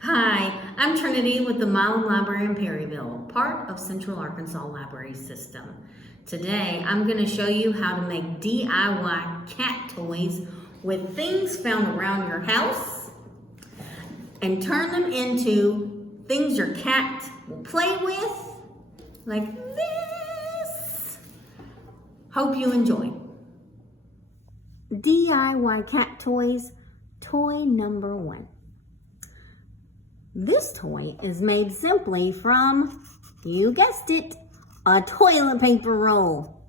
Hi, I'm Trinity with the Milam Library in Perryville, part of Central Arkansas Library System. Today, I'm going to show you how to make DIY cat toys with things found around your house and turn them into things your cat will play with, like this. Hope you enjoy. DIY cat toys, toy number 1. This toy is made simply from, you guessed it, a toilet paper roll.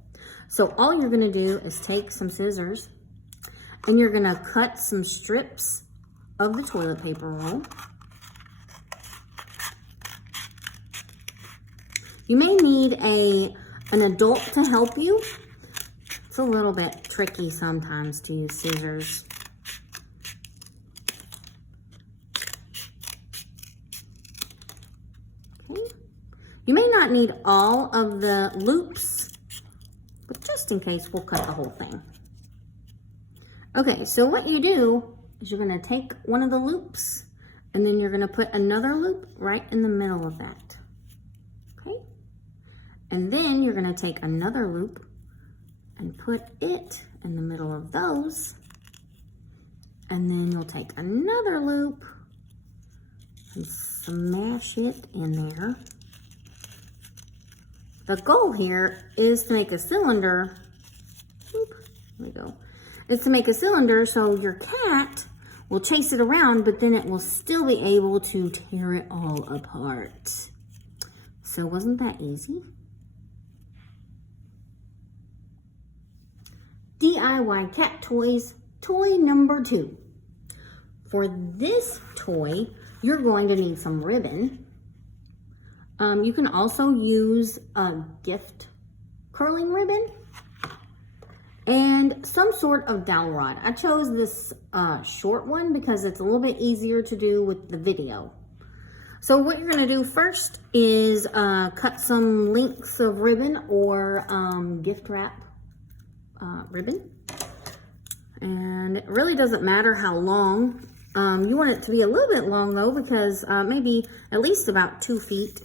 So all you're going to do is take some scissors and you're going to cut some strips of the toilet paper roll. You may need an adult to help you. It's a little bit tricky sometimes to use scissors. You may not need all of the loops, but just in case, we'll cut the whole thing. Okay, so what you do is you're going to take one of the loops and then you're going to put another loop right in the middle of that. Okay? And then you're going to take another loop and put it in the middle of those. And then you'll take another loop and smash it in there. The goal here is to make a cylinder. Oop, there we go. Is to make a cylinder so your cat will chase it around, but then it will still be able to tear it all apart. So wasn't that easy? DIY cat toys, toy number 2. For this toy, you're going to need some ribbon. You can also use a gift curling ribbon and some sort of dowel rod. I chose this short one because it's a little bit easier to do with the video. So what you're going to do first is cut some lengths of ribbon or gift wrap ribbon. And it really doesn't matter how long. You want it to be a little bit long though, because maybe at least about 2 feet.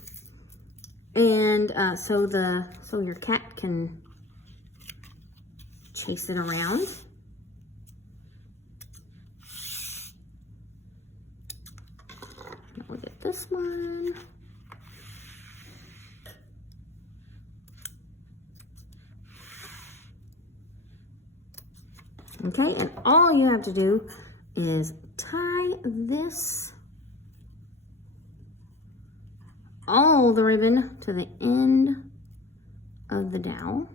And so your cat can chase it around. Now we'll get this one. Okay, and all you have to do is tie this, all the ribbon to the end of the dowel.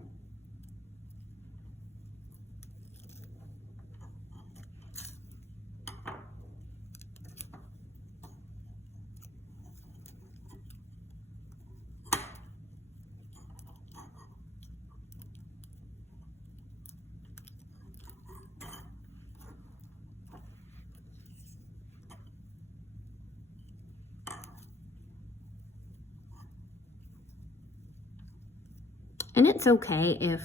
And it's okay if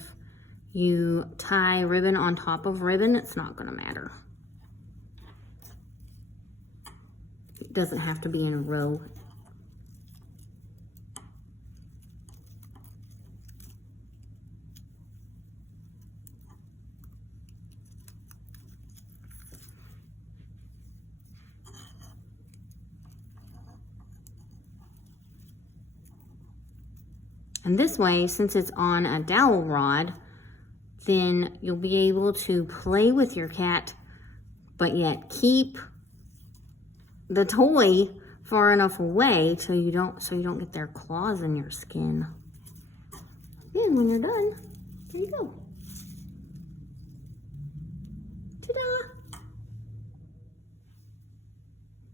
you tie ribbon on top of ribbon, it's not going to matter. It doesn't have to be in a row. And this way, since it's on a dowel rod, then you'll be able to play with your cat, but yet keep the toy far enough away so you don't get their claws in your skin. And when you're done, there you go. Ta-da!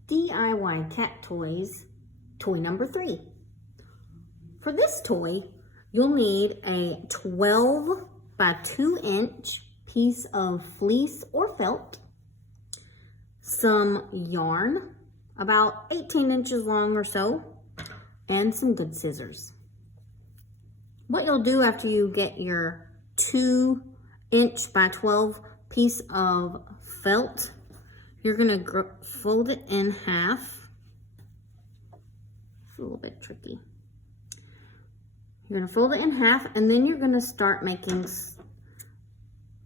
DIY cat toys, toy number 3. For this toy, you'll need a 12 by 2 inch piece of fleece or felt, some yarn, about 18 inches long or so, and some good scissors. What you'll do after you get your 2 inch by 12 piece of felt, you're gonna fold it in half a little bit tricky. You're going to fold it in half, and then you're going to start making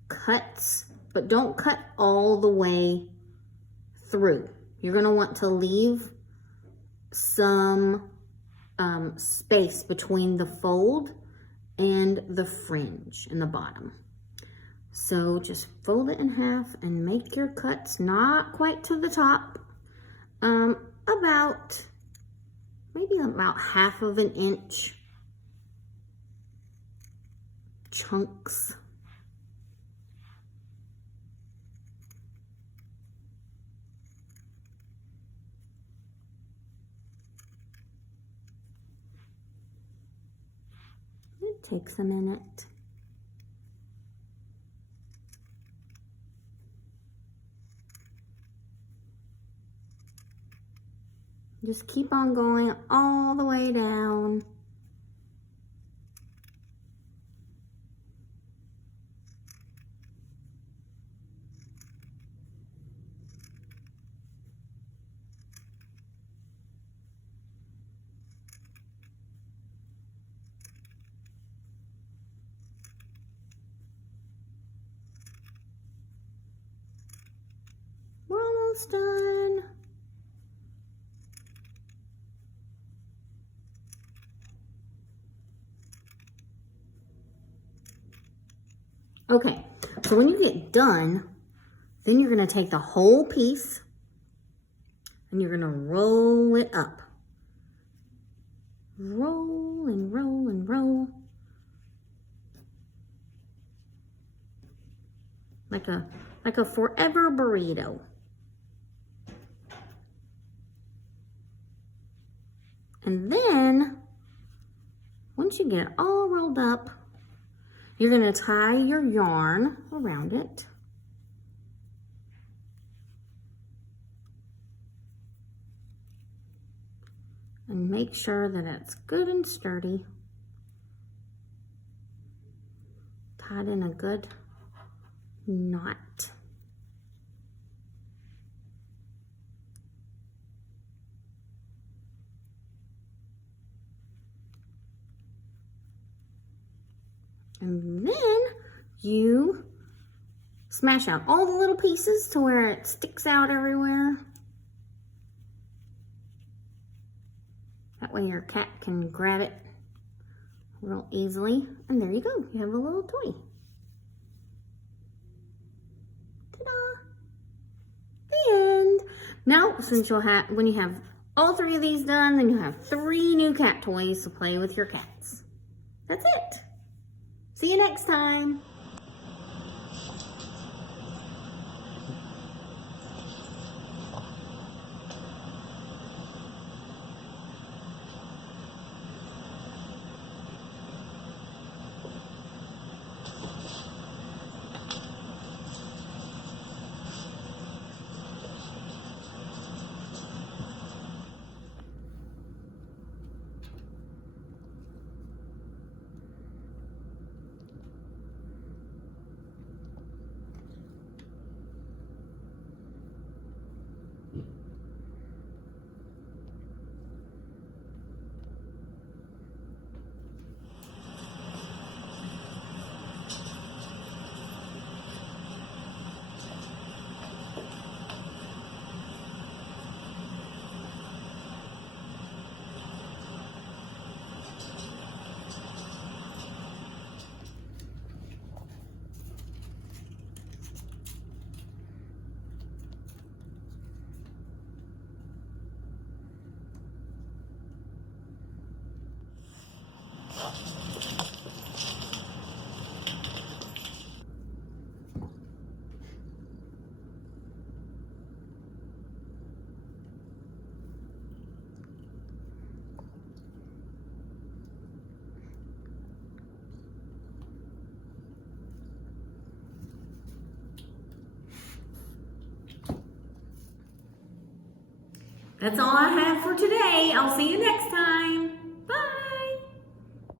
cuts, but don't cut all the way through. You're going to want to leave some space between the fold and the fringe in the bottom. So just fold it in half and make your cuts, not quite to the top, maybe about 1/2 inch chunks. It takes a minute. Just keep on going all the way down. We're almost done. Okay, so when you get done, then you're going to take the whole piece and you're going to roll it up. Roll and roll and roll. Like a forever burrito. And then, once you get it all rolled up, you're going to tie your yarn around it. And make sure that it's good and sturdy. Tied in a good knot. And then you smash out all the little pieces to where it sticks out everywhere. That way your cat can grab it real easily. And there you go, you have a little toy. Ta-da! The end. Now, since when you have all 3 of these done, then you have 3 new cat toys to play with your cats. That's it. See you next time. That's all I have for today. I'll see you next time.